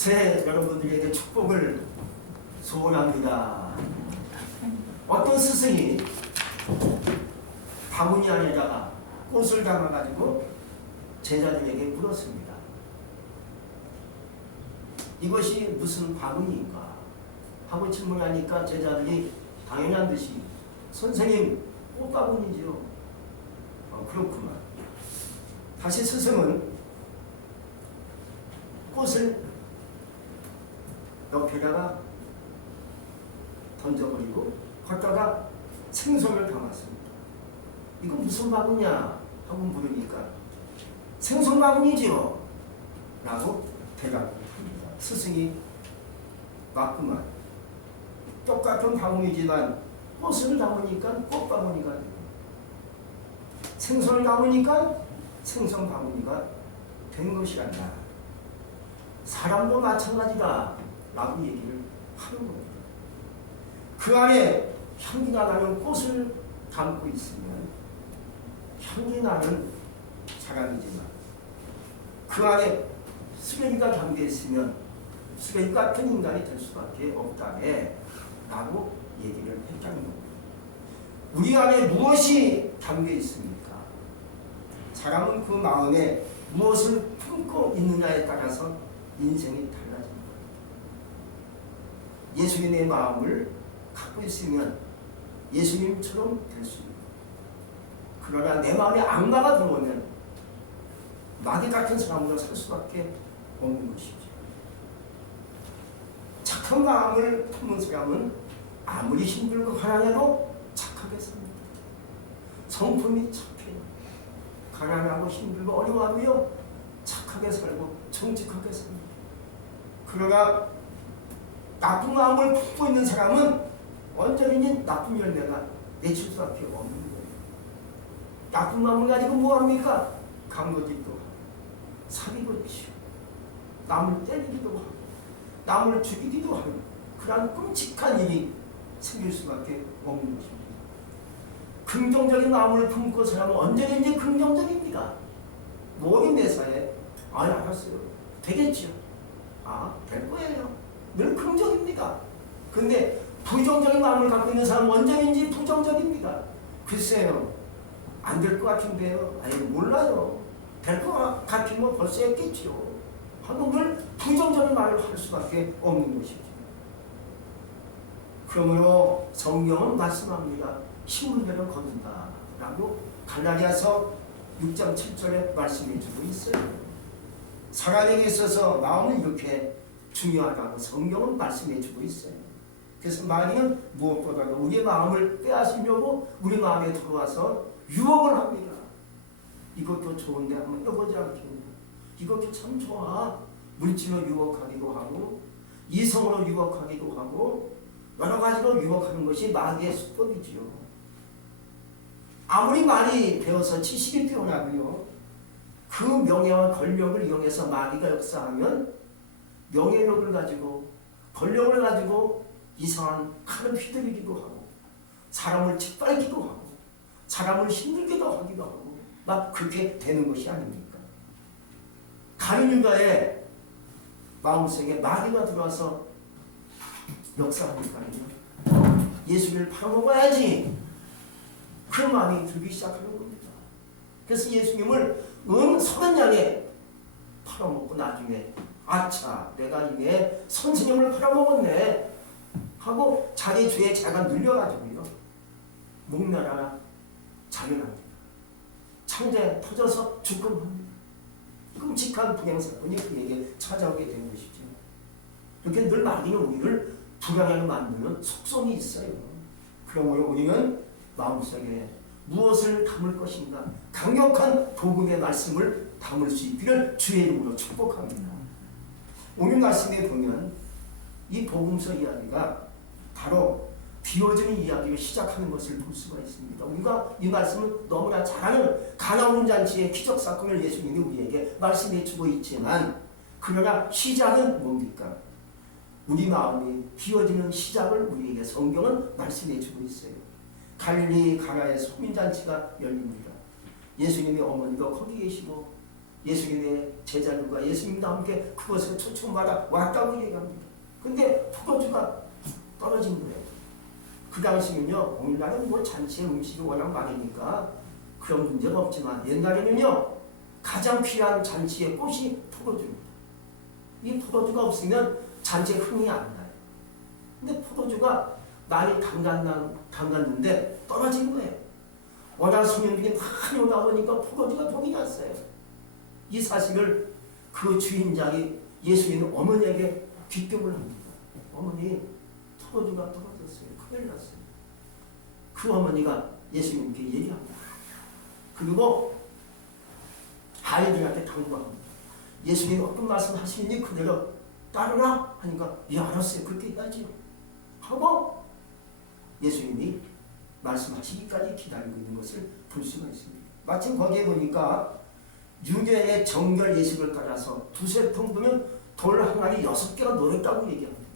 새해 여러분들에게 축복을 소원합니다. 어떤 스승이 바구니 안에다가 꽃을 담아가지고 제자들에게 물었습니다. 이것이 무슨 바구니인가? 하고 질문하니까 제자들이 당연한 듯이 선생님, 꽃바구니죠. 그렇구만. 다시 스승은 꽃을 옆에다가 던져버리고 걷다가 생선을 담았습니다. 이거 무슨 바구니야? 하고 물으니까 생선 바구니지요? 라고 대답합니다. 스승이 맞구만. 똑같은 바구니지만 꽃을 담으니까 꽃바구니가 되고 생선을 담으니까 생선 바구니가 된 것이란다. 사람도 마찬가지다 라고 얘기를 하는 겁니다. 그 안에 향기가 나는 꽃을 담고 있으면 향기 나는 사람이지만 그 안에 쓰레기가 담겨 있으면 쓰레기 같은 인간이 될 수밖에 없다네 라고 얘기를 했다는 겁니다. 우리 안에 무엇이 담겨 있습니까? 사람은 그 마음에 무엇을 품고 있느냐에 따라서 인생이 달라집니다. 예수님의 마음을 갖고 있으면 예수님처럼 될 수 있습니다. 그러나 내 마음에 악마가 들어오면 마귀 같은 사람으로 살 수밖에 없는 것이죠. 착한 마음을 품는 사람은 아무리 힘들고 가난해도 착하게 삽니다. 성품이 착해요. 가난하고 힘들고 어려워도요 착하게 살고 정직하게 삽니다. 그러나 나쁜 마음을 품고 있는 사람은 언제든지 나쁜 열매가 맺힐 수밖에 없는 거예요. 나쁜 마음을 가지고 뭐합니까? 강도짓도 하고 사기도 치고 남을 때리기도 하고 남을 죽이기도 하는 그런 끔찍한 일이 생길 수밖에 없는 것입니다. 긍정적인 마음을 품고 사람은 언제든지 긍정적입니다. 모든 매사에 알았어요. 되겠죠. 될 거예요. 늘 긍정입니다. 근데 부정적인 마음을 갖고 있는 사람은 언제든지 부정적입니다. 글쎄요. 안 될 것 같은데요. 몰라요. 될 것 같으면 벌써 했겠죠. 하고 늘 부정적인 말을 할 수밖에 없는 것이죠. 그러므로 성경은 말씀합니다. 심을대로 거둔다 라고 갈라디아서 6장 7절에 말씀해 주고 있어요. 사람에게 있어서 마음은 이렇게 중요하다고 성경은 말씀해 주고 있어요. 그래서 마귀는 무엇보다도 우리의 마음을 빼앗으려고 우리 마음에 들어와서 유혹을 합니다. 이것도 좋은데 한번 해보지 않겠냐. 이것도 참 좋아. 물질로 유혹하기도 하고 이성으로 유혹하기도 하고 여러 가지로 유혹하는 것이 마귀의 수법이지요. 아무리 많이 배워서 지식이 뛰어나도요. 그 명예와 권력을 이용해서 마귀가 역사하면 명예력을 가지고 권력을 가지고 이상한 칼을 휘두르기도 하고 사람을 짓밟기도 하고 사람을 힘들게도 하기도 하고 막 그렇게 되는 것이 아닙니까? 가룟 유다의 마음속에 마귀가 들어와서 역사하니까요. 예수를 팔아먹어야지 그 마음이 들기 시작하는 겁니다. 그래서 예수님을 30년에 팔아먹고 나중에 아차 내가 이게 선생님을 팔아먹었네 하고 자기 죄에 자가 눌려가지고요. 목나라 자멸합니다. 창자에 터져서 죽음합니다. 끔찍한 불행사건이 그에게 찾아오게 된 것이죠. 이렇게 늘 마귀는 우리를 불안하게 만드는 속성이 있어요. 그러므로 우리는 마음속에 무엇을 담을 것인가 강력한 복음의 말씀을 담을 수 있기를 주의 이름으로 축복합니다. 오늘 말씀에 보면 이 복음서 이야기가 바로 비워지는 이야기를 시작하는 것을 볼 수가 있습니다. 우리가 이 말씀을 너무나 잘 아는 가나온 잔치의 기적사건을 예수님이 우리에게 말씀해 주고 있지만 그러나 시작은 뭡니까? 우리 마음이 비워지는 시작을 우리에게 성경은 말씀해 주고 있어요. 갈릴리 가나의 소민잔치가 열립니다. 예수님의 어머니도 거기 계시고 예수님의 제자들과 예수님과 함께 그것을 초청받아 왔다고 얘기합니다. 근데 포도주가 떨어진 거예요. 그 당시면요, 오늘날은 뭐 잔치에 음식이 워낙 많으니까 그런 문제가 없지만 옛날에는요, 가장 필요한 잔치의 꽃이 포도주입니다. 이 포도주가 없으면 잔치에 흥이 안 나요. 근데 포도주가 많이 담갔는데 떨어진 거예요. 워낙 손님들이 많이 오다 보니까 포도주가 동이 났어요. 이 사실을 그 주인장이 예수님 어머니에게 귀경을 합니다. 어머니, 포도주가 떨어졌어요. 큰일 났어요. 그 어머니가 예수님께 얘기합니다. 그리고 아이들한테 당부합니다. 예수님 어떤 말씀 하시니 그대로 따르라 하니까 예 알았어요. 그렇게 해야지요. 하고 예수님이 말씀하시기까지 기다리고 있는 것을 볼 수가 있습니다. 마침 거기에 보니까 유대의 정결 예식을 따라서 두세 통 보면 돌 항아리 6개가 놓였다고 얘기합니다.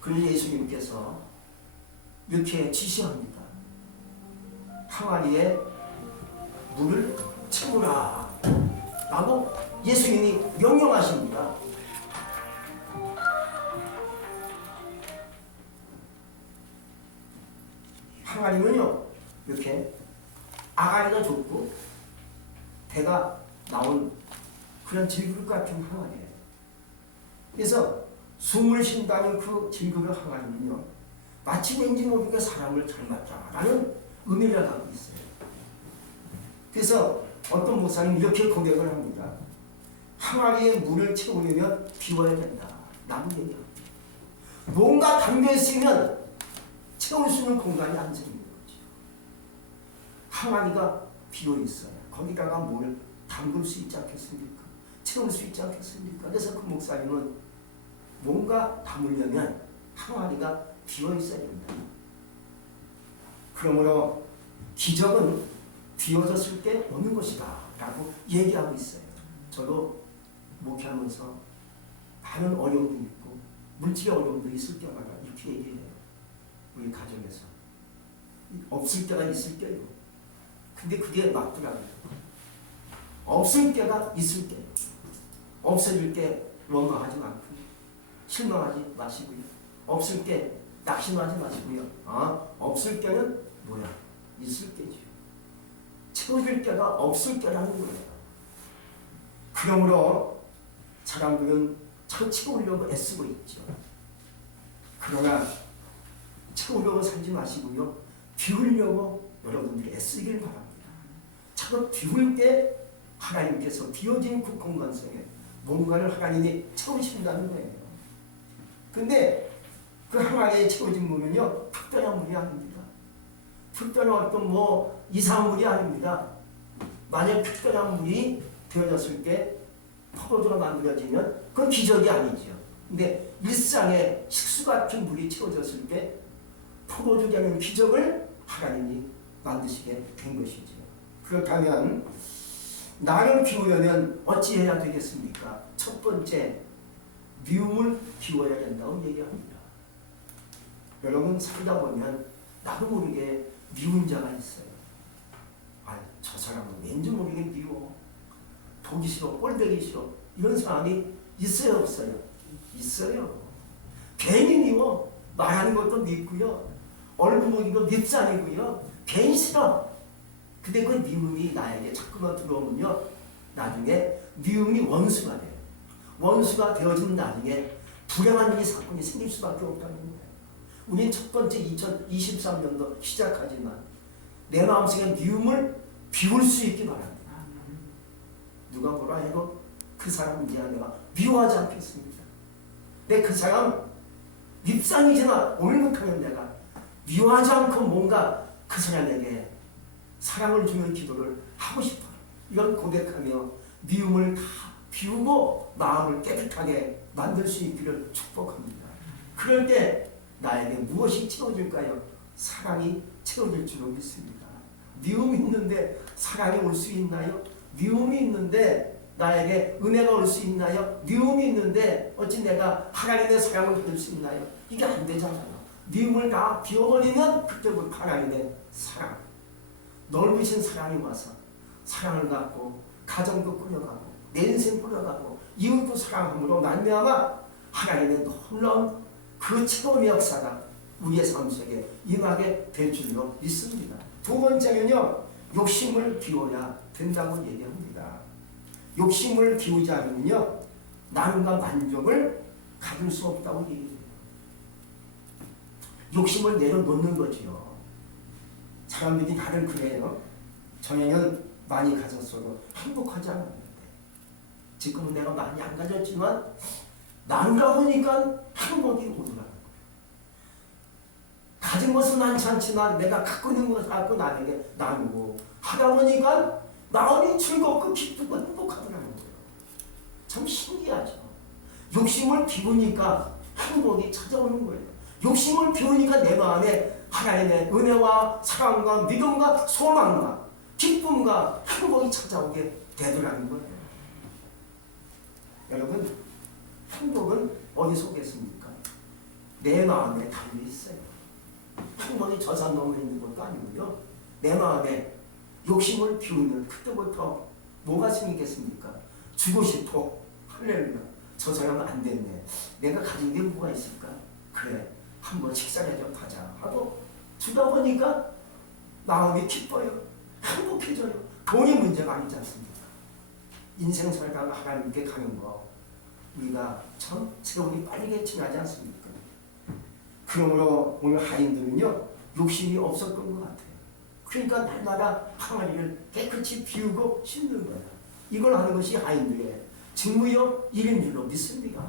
그래서 예수님께서 이렇게 지시합니다. 항아리에 물을 채우라 라고 예수님이 명령하십니다. 항아리는요, 이렇게 아가리가 좁고 배가 나온 그런 질그릇 같은 항아리예요. 그래서 숨을 쉰다는 그 질그릇 항아리는요, 마치 왠지 모르게 사람을 닮았다라는 의미를 갖고 있어요. 그래서 어떤 목사님 이렇게 고백을 합니다. 항아리에 물을 채우려면 비워야 된다 라고 얘기합니다. 뭔가 담겨있으면 채울 수 있는 공간이 안 생기는 거죠. 항아리가 비어있어요. 거기다가 뭘 담글 수 있지 않겠습니까? 채울 수 있지 않겠습니까? 그래서 그 목사님은 뭔가 담으려면 항아리가 비어있어야 된다. 그러므로 기적은 비워졌을 때 오는 것이다 라고 얘기하고 있어요. 저도 목회하면서 많은 어려움도 있고 물질의 어려움도 있을 때마다 이렇게 얘기해요. 우리 가정에서 없을 때가 있을 때요. 근데 그게 맞더라고요. 없을 때가 있을 때. 없어질 때 원망하지 말고 실망하지 마시고요. 없을 때 낙심하지 마시고요. 없을 때는 뭐야? 있을 때죠. 채워질 때가 없을 때라는 거예요. 그러므로 사람들은 참 채우려고 애쓰고 있죠. 그러나 채우려고 살지 마시고요. 비우려고 여러분들이 애쓰길 바랍니다. 차고 비울 때 하나님께서 비워진 그 공간 속에 뭔가를 하나님이 채우신다는 거예요. 근데 그 항아리에 채워진 물은요, 특별한 물이 아닙니다. 특별한 어떤 이상한 물이 아닙니다. 만약 특별한 물이 되어졌을 때 포도주가 만들어지면 그건 기적이 아니죠. 근데 일상에 식수 같은 물이 채워졌을 때 포도주 되는 기적을 하나님이 만드시게 된 것이죠. 그렇다면 나를 비우려면 어찌해야 되겠습니까? 첫 번째, 미움을 비워야 된다고 얘기합니다. 여러분 살다 보면 나도 모르게 미운 자가 있어요. 저 사람은 왠지 모르게 미워. 보기 싫어, 꼴보기 싫어. 이런 사람이 있어요, 없어요? 있어요. 괜히 미워. 말하는 것도 밉고요. 얼굴 보기도 밉상이고요. 괜히 싫어. 근데 그 미움이 나에게 자꾸만 들어오면요, 나중에 미움이 원수가 돼요. 원수가 되어진 나중에 불행한 일이 사건이 생길 수밖에 없다는 거예요. 우린 첫 번째 2023년도 시작하지만 내 마음속에 미움을 비울 수 있기 바랍니다. 누가 뭐라 해도 그 사람은 내가 미워하지 않겠습니다. 내 그 사람 밉상이지만 오늘부터는 내가 미워하지 않고 뭔가 그 사람에게 사랑을 주는 기도를 하고 싶어요. 이런 고백하며 미움을 다 비우고 마음을 깨끗하게 만들 수 있기를 축복합니다. 그럴 때 나에게 무엇이 채워질까요? 사랑이 채워질 줄로 믿습니다. 미움이 있는데 사랑이 올 수 있나요? 미움이 있는데 나에게 은혜가 올 수 있나요? 미움이 있는데 어찌 내가 하나님의 사랑을 받을 수 있나요? 이게 안 되잖아요. 미움을 다 비워버리면 그때부터 하나님의 사랑, 넓으신 사랑이 와서 사랑을 갖고 가정도 꾸려가고 내 인생 꾸려가고 이웃도 사랑함으로 말미암아 하나님의 놀라운 그 최고의 역사가 우리의 삶 속에 임하게 될 줄로 믿습니다. 두 번째는요, 욕심을 비워야 된다고 얘기합니다. 욕심을 비우지 않으면요, 나눔과 만족을 가질 수 없다고 얘기해요. 욕심을 내려놓는 거지요. 사람들이 다들 그래요. 전에는 많이 가졌어도 행복하지 않았는데, 지금은 내가 많이 안 가졌지만 나누다 보니까 행복이 오더라는 거예요. 가진 것은 많지 않지만 내가 갖고 있는 것을 갖고 남에게 나누고 하다 보니까 마음이 즐겁고 기쁘고 행복하더라는 거예요. 참 신기하죠. 욕심을 비우니까 행복이 찾아오는 거예요. 욕심을 비우니까 내 마음에 하나님의 은혜와 사랑과 믿음과 소망과 기쁨과 행복이 찾아오게 되더라는 거예요. 여러분, 행복은 어디서 오겠습니까? 내 마음에 달려 있어요. 행복이 저 산 넘어 있는 것도 아니고요. 내 마음에 욕심을 비우면 그때부터 뭐가 생기겠습니까? 주고 싶어. 할렐루야. 저 사람 안 됐네. 내가 가진 게 뭐가 있을까? 그래, 한번 식사를 좀 하자 하고 주다 보니까 마음이 기뻐요. 행복해져요. 돈이 문제가 아니지 않습니까? 인생 살다가 하나님께 가는 거 우리가 참 세월이 빠르게 지나지 않습니까? 그러므로 오늘 하인들은요, 욕심이 없었던 것 같아요. 그러니까 날마다 항아리를 깨끗이 비우고 씻는 거야. 이걸 하는 것이 하인들의 직무요 일인 줄로 믿습니다.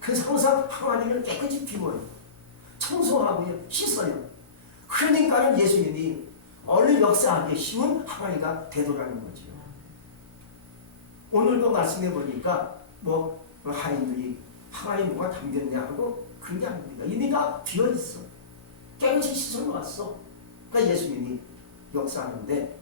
그래서 항상 항아리를 깨끗이 비워요. 청소하고요, 씻어요. 그러니까 예수님이 얼른 역사하기 쉬운 항아리가 되더라는 거죠. 오늘도 말씀해 보니까 하인들이 항아리 뭐가 담겼냐 하고 그런 게 아닙니다. 이미 다 비어있어. 깨끗이 씻어놓았어. 그러니까 예수님이 역사하는데,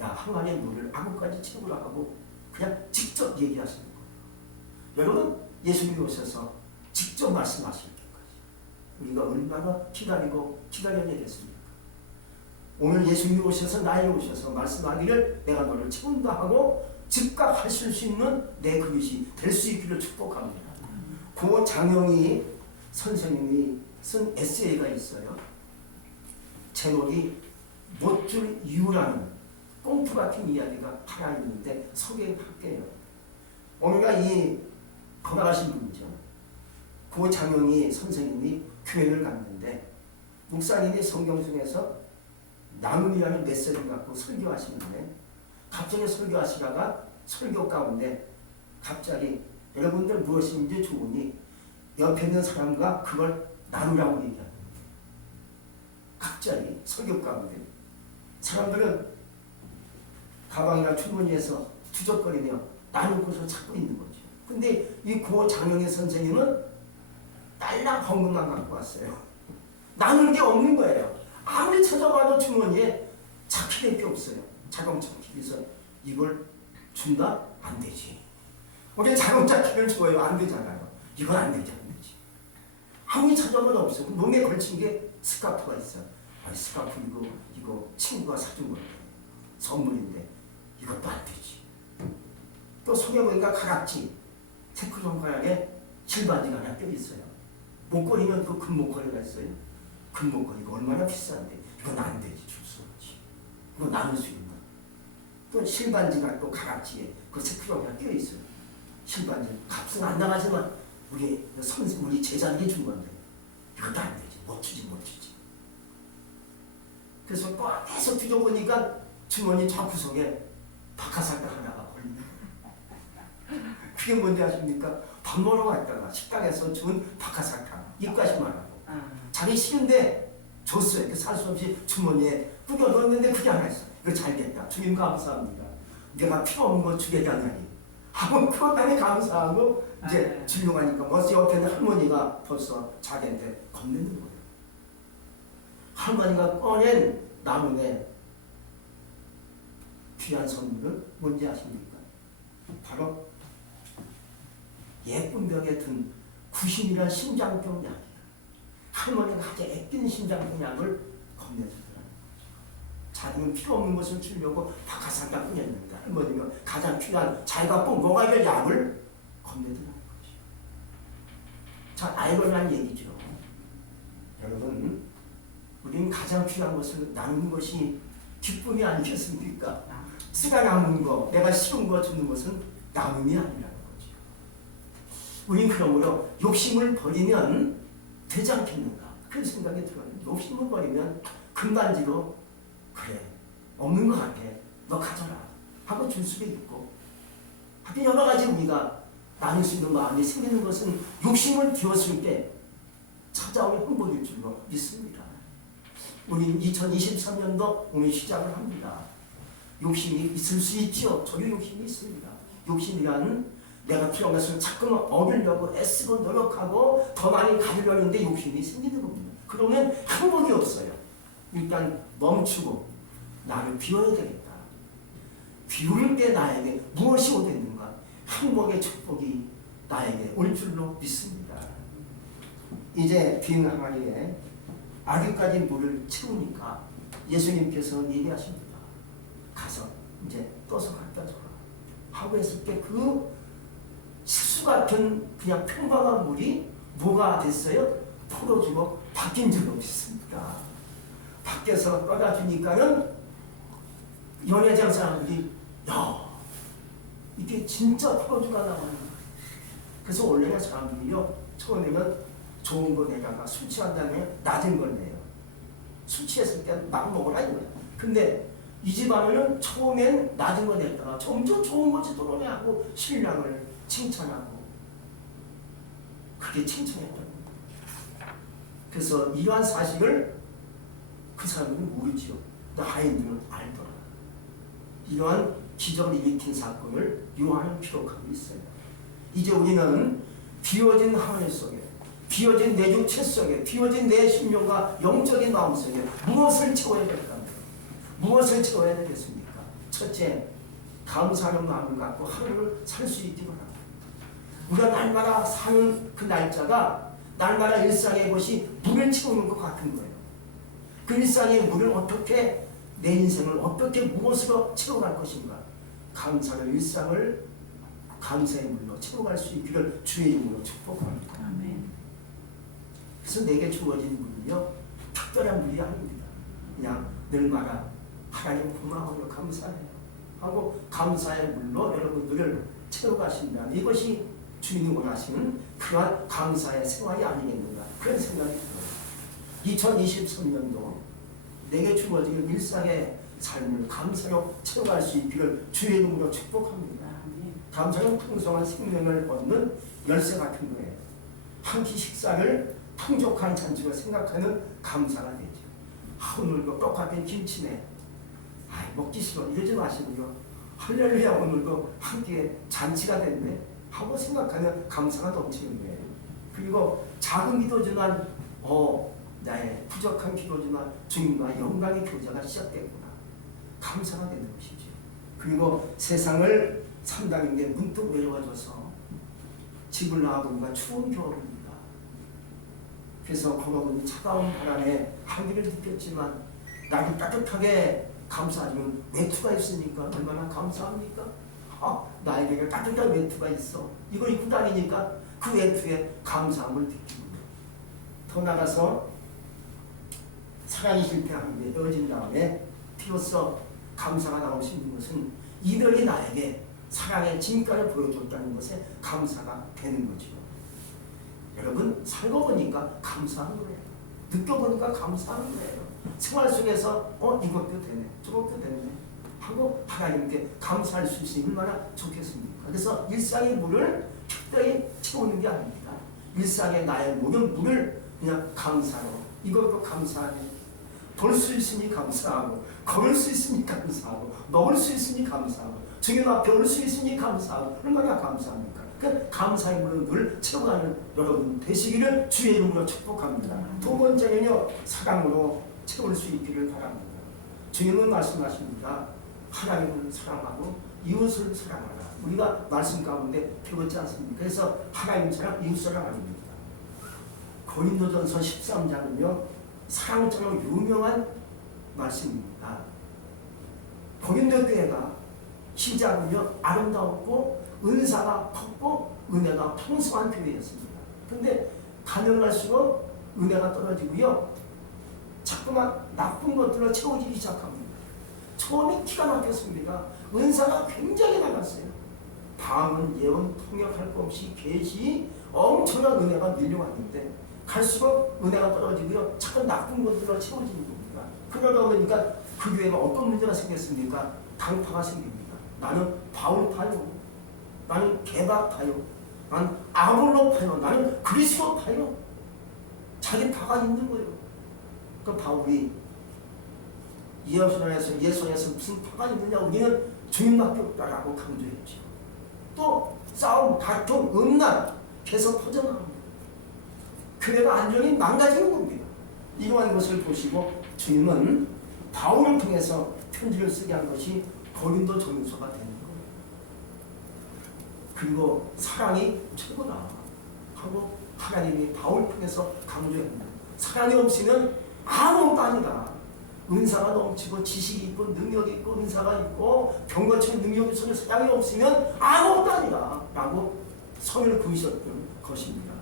야, 항아리에 물을 아무까지 채우라 하고 그냥 직접 얘기하시는 거예요. 여러분, 예수님이 오셔서 직접 말씀하실 때까지 우리가 얼마나 기다려야 되겠습니까? 오늘 예수님이 오셔서 나에게 오셔서 말씀하기를 내가 너를 채운다 하고 즉각 하실 수 있는 내 그릇이 될 수 있기를 축복합니다. 고 장영희 선생님이 쓴 에세이가 있어요. 제목이 못줄 이유라는 꽁트 같은 이야기가 하나 있는데 소개할게요. 오늘가 이 돌아가신 분이죠. 고 장영희 선생님이 교회를 갔는데 목사님이 성경 중에서 나눔이라는 메시지를 갖고 설교하시는데 갑자기 설교하시다가 설교 가운데 갑자기 여러분들 무엇인지 좋으니 옆에 있는 사람과 그걸 나누라고 얘기하는 거예요. 갑자기 설교 가운데 사람들은 가방이나 주머니에서 투적거리며 나눌 곳을 찾고 있는 거죠. 근데 이 고 장영희 선생님은 딸랑 헌금만 갖고 왔어요. 나눌 게 없는 거예요. 아무리 찾아봐도 주머니에 찾게 될 게 없어요. 자동차 키에서 이걸 준다? 안 되지. 우리 자동차 키를 줘요. 안 되잖아요. 이건 안 되지. 아무리 찾아봐도 없어요. 몸에 걸친 게 스카프가 있어. 아니, 스카프 이거 친구가 사준 거예요. 선물인데 이것도 안 되지. 또 속에 보니까 가락지, 체크 손가락에 실바지가 하나 껴있어요. 목걸이면 그 금목걸이가 있어요. 금목걸이가 얼마나 비싼데 이건 안 되지. 줄 수 없지. 이거 나눌 수 있나. 또 실반지가 또 가락지에 그 체크로가 껴있어요. 실반지 값은 안 나가지만 우리 제자에게 준 건데 이것도 안 되지. 못 주지. 그래서 계속 뒤져보니까 주머니 저 구석에 박하사탕 하나가 걸립니다. 그게 뭔지 아십니까? 밥 먹으러 갔다가 식당에서 준 박하사탕 입가심만 하고 자기 싫은데 줬어요. 살 수 없이 주머니에 뿌려 넣었는데 그게 하나 있어. 이거 잘 됐다. 주님 감사합니다. 내가 필요 없는 거 주겠다니 하고 그것다니 감사하고 이제 진료하니까 벌써 옆에 있는 할머니가 벌써 자기한테 겁내는 거예요. 할머니가 꺼낸 나무에 귀한 선물은 뭔지 아십니까? 바로 예쁜 벽에 든 구신이란 심장병 약이야. 할머니가 가장 아끼는 심장병 약을 건네주더라는 거죠. 자기는 필요 없는 것을 주려고 박하사탕 꺼냈는데 할머니가 가장 필요한 자기가 꼭 먹어야 될 약을 건네드리는 거죠. 자, 알거란 얘기죠. 여러분, 우리는 가장 필요한 것을 나누는 것이 기쁨이 아니겠습니까? 쓰가 남은 거, 내가 싫은 거 주는 것은 나눔이 아니라는 거죠. 우리는 그러므로 욕심을 버리면 되지 않겠는가? 그런 생각이 들어요. 욕심을 버리면 금단지로 그래, 없는 것 같아. 너 가져라. 하고 줄 수도 있고. 하여튼 여러 가지 우리가 나눌 수 있는 마음이 생기는 것은 욕심을 비웠을 때 찾아오는 행복일 줄로 믿습니다. 우리 2023년도 오늘 시작을 합니다. 욕심이 있을 수 있죠. 저도 욕심이 있습니다. 욕심이란 내가 필요한 것을 자꾸만 얻으려고 애쓰고 노력하고 더 많이 가지려는데 욕심이 생기는 겁니다. 그러면 행복이 없어요. 일단 멈추고 나를 비워야 되겠다. 비울 때 나에게 무엇이 오겠는가? 행복의 축복이 나에게 올 줄로 믿습니다. 이제 빈 항아리에 아직까지 물을 채우니까 예수님께서 얘기하십니다. 가서 이제 떠서 갖다 줘라. 하고 했을 때 그 식수 같은 그냥 평범한 물이 뭐가 됐어요? 풀어주고 바뀐 줄 없습니다. 밖에서 떠다 주니까는 연회장 사람들이 야, 이게 진짜 풀어주가 나와요. 그래서 원래는 사람들이요, 처음에는 좋은 거 내다가 술 취한 다음에 낮은 걸 내요. 술 취했을 때 막 먹으라 이거야. 근데 이 집안은 처음엔 낮은 거 냈다가 점점 좋은 거 주도록 하고 신랑을 칭찬하고 그게 칭찬했던 거예요. 그래서 이러한 사실을 그 사람들은 모르지요. 근데 하인들은 알더라. 이러한 기적을 일으킨 사건을 요한은 기록하고 있어요. 이제 우리는 비워진 하늘 속에, 비워진 내 육체 속에, 비워진 내 심령과 영적인 마음 속에 무엇을 채워야 될까? 무엇을 채워야 되겠습니까? 첫째, 감사하는 마음을 갖고 하루를 살 수 있기 바랍니다. 우리가 날마다 사는 그 날짜가 날마다 일상의 것이 물을 채우는 것 같은 거예요. 그 일상의 물을 어떻게, 내 인생을 어떻게 무엇으로 채워갈 것인가? 감사의 일상을 감사의 물로 채워갈 수 있기를 주의 이름으로 축복합니다. 아멘. 그래서 내게 주어진 물은요, 특별한 물이 아닙니다. 그냥 늘마다 하나님 고마워요, 감사해요 하고 감사의 물로 여러분들을 채워가신다. 이것이 주님이 원하시는 그러한 감사의 생활이 아니겠는가, 그런 생각이 들어요. 2023년도 내게 주어진 일상의 삶을 감사로 채워갈 수 있기를 주의 이름으로 축복합니다. 감사는 풍성한 생명을 얻는 열쇠 같은 거예요. 한 끼 식사를 풍족한 잔치로 생각하는 감사가 되죠. 오늘도 똑같은 김치네. 먹기 싫어. 이러지 마시고요. 할렐루야, 오늘도 한 끼에 잔치가 됐네 하고 생각하는 감사가 넘치는 거예요. 그리고 작은 기도지만 나의 부족한 기도지만 주님과 영광의 교제가 시작됐구나. 감사가 되는 것이죠. 그리고 세상을 상당히 게 문득 외로워져서 집을 나와보니까 추운 겨울입니다. 그래서 걸어오는 차가운 바람에 한기를 느꼈지만 나도 따뜻하게 감사하면 외투가 있으니까 얼마나 감사합니까? 나에게 따뜻한 외투가 있어. 이걸 입고 다니니까 그 외투에 감사함을 느낍니다. 더 나가서 사랑이 실패한 게 헤어진 다음에 비로소 감사가 나올 수 있는 것은 이별이 나에게 사랑의 진가를 보여줬다는 것에 감사가 되는 거죠. 여러분, 살고 보니까 감사한 거예요. 느껴보니까 감사한 거예요. 생활 속에서 이것도 되네, 저것도 되네 하고 하나님께 감사할 수 있으니 얼마나 좋겠습니까? 그래서 일상의 물을 특별히 채우는 게 아닙니다. 일상의 나의 모든 물을 그냥 감사로, 이것도 감사하네. 볼 수 있으니 감사하고, 걸을 수 있으니 감사하고, 먹을 수 있으니 감사하고, 주님 앞에 올 수 있으니 감사하고, 얼마나 감사합니까? 그 감사의 물을 늘 채워가는 여러분 되시기를 주의 이름으로 축복합니다. 두 번째는요, 사랑으로 채울 수 있기를 바랍니다. 주님은 말씀하십니다. 하나님을 사랑하고 이웃을 사랑하라. 우리가 말씀 가운데 배웠지 않습니까? 그래서 하나님 사랑, 이웃 사랑입니다. 고린도전서 13장은요, 사랑처럼 유명한 말씀입니다. 고린도 교회가 쉬지 않으며 아름다웠고 은사가 컸고 은혜가 풍성한 교회였습니다. 근데 가면 갈수록 은혜가 떨어지고요. 자꾸만 나쁜 것들로 채워지기 시작합니다. 처음에 기가 막혔습니다. 은사가 굉장히 많았어요. 다음은 예언, 통역할 것 없이 계시 엄청난 은혜가 밀려왔는데 갈수록 은혜가 떨어지고요. 자꾸 나쁜 것들로 채워지는 겁니다. 그러다 보니까 그 교회가 어떤 문제가 생겼습니까? 당파가 생깁니다. 나는 바울파요. 나는 개바파요. 나는 아볼로파요. 나는 그리스도파요. 자기 파가 있는 거예요. 그 바울이 예수님에서 무슨 파가 있느냐? 우리는 주님밖에 없다라고 강조했죠. 또 싸움, 다툼, 음란 계속 퍼져나갑니다. 교회가 안정이 망가지는 겁니다. 이러한 것을 보시고 주님은 바울을 통해서 편지를 쓰게 한 것이 고린도 전서가 되는 거예요. 그리고 사랑이 최고다 하고 하나님이 바울 통해서 강조합니다. 사랑이 없으면 아무것도 아니다. 은사가 넘치고 지식이 있고 능력이 있고 은사가 있고 경건처럼 능력이 있으면 사랑이 없으면 아무것도 아니다 라고 선을 그으셨던 것입니다.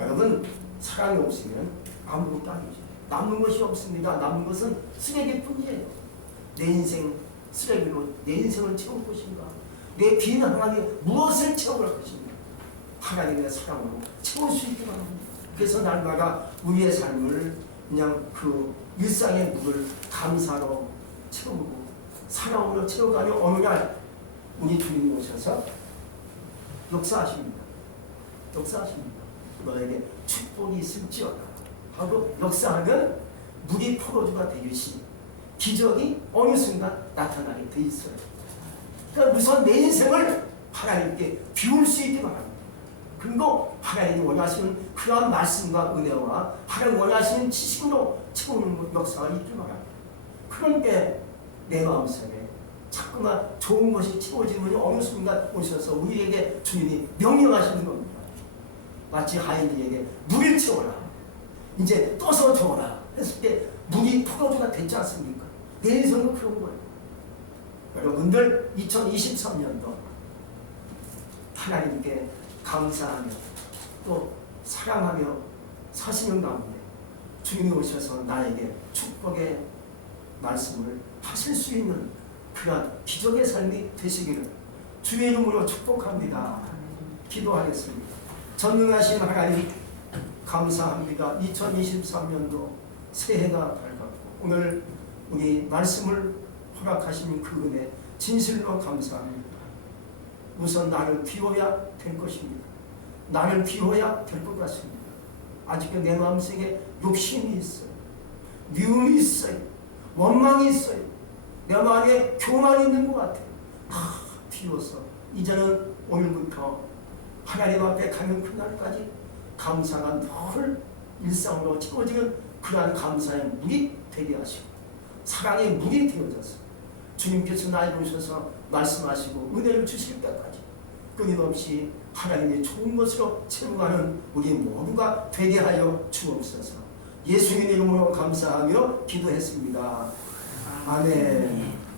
여러분, 사랑이 없으면 아무것도 아니죠. 남는 것이 없습니다. 남는 것은 쓰레기뿐이에요. 내 인생 쓰레기로 내 인생을 채울 것인가? 내 비난하게 무엇을 채울 것인가? 하나님의 사랑으로 채울 수 있게 바랍니다. 그래서 날마다 우리의 삶을 그냥 그 일상의 물을 감사로 채우고 사랑으로 채워가며 어느 날 우리 주님이 오셔서 역사하십니다. 너에게 축복이 있을지어다 하고 역사하면 물이 포도주가 되듯이 기적이 어느 순간 나타나게 돼 있어요. 그러니까 우선 내 인생을 하나님께 비울 수 있게 바랍니다. 그리고 하나님이 원하시는 그러한 말씀과 은혜와 하나님 원하시는 지식으로 채우는 역사가 있기 바랍니다. 그런데 내 마음속에 자꾸만 좋은 것이 채워지는 어느 순간 오셔서 우리에게 주님이 명령하시는 겁니다. 마치 하인에게 물을 채워라. 이제 떠서 줘라. 했을 때 물이 포도주가 됐지 않습니까? 내 인생은 그런 거예요. 여러분들 2023년도 하나님께 감사하며 또 사랑하며 사시는 가운데 주님이 오셔서 나에게 축복의 말씀을 하실 수 있는 그런 기적의 삶이 되시기를 주의 이름으로 축복합니다. 기도하겠습니다. 전능하신 하나님 감사합니다. 2023년도 새해가 밝았고 오늘 우리 말씀을 허락하신 그 은혜 진실로 감사합니다. 우선 나를 비워야 될 것입니다. 나를 비워야 될 것 같습니다. 아직도 내 마음속에 욕심이 있어요. 미움이 있어요. 원망이 있어요. 내 마음에 교만이 있는 것 같아요. 다 비워서 이제는 오늘부터 하나님 앞에 가는 그날까지 감사가 늘 일상으로 채워지는 그러한 감사의 물이 되게 하시고 사랑의 물이 되어져서 주님께서 나에게 오셔서 말씀하시고 은혜를 주실 때까지 끊임없이 하나님의 좋은 것으로 채워가는 우리 모두가 되게 하여 주옵소서. 예수님의 이름으로 감사하며 기도했습니다. 아멘.